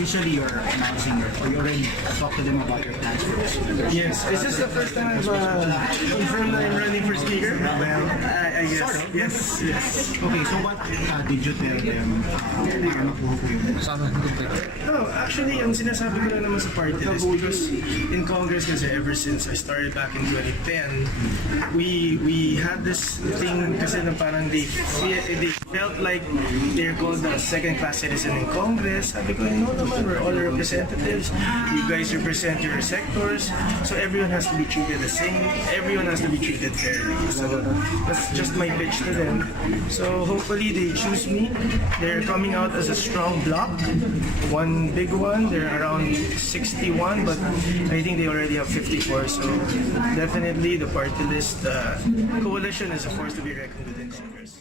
officially you're announcing or you already talked to them about your plans for this year? Yes. Is this the first time I've confirmed that I'm running for speaker? Well, I guess. Sort of. Yes. Okay, so what did you tell them para makuha ko yung No, actually, ang sinasabi ko lang naman sa party list because in Congress kasi ever since I started back in 2010, we had this thing kasi na parang they felt like they're called a second-class citizen in Congress. Sabi ko, no naman, we're all representatives. You guys represent your sectors, so everyone has to be treated the same. Everyone has to be treated fairly. So that's just my pitch to them. So hopefully they choose me. They're coming out as a strong bloc. One big one, they're around 61, but I think they already have 54. So definitely the party list coalition is a force to be reckoned with in Congress.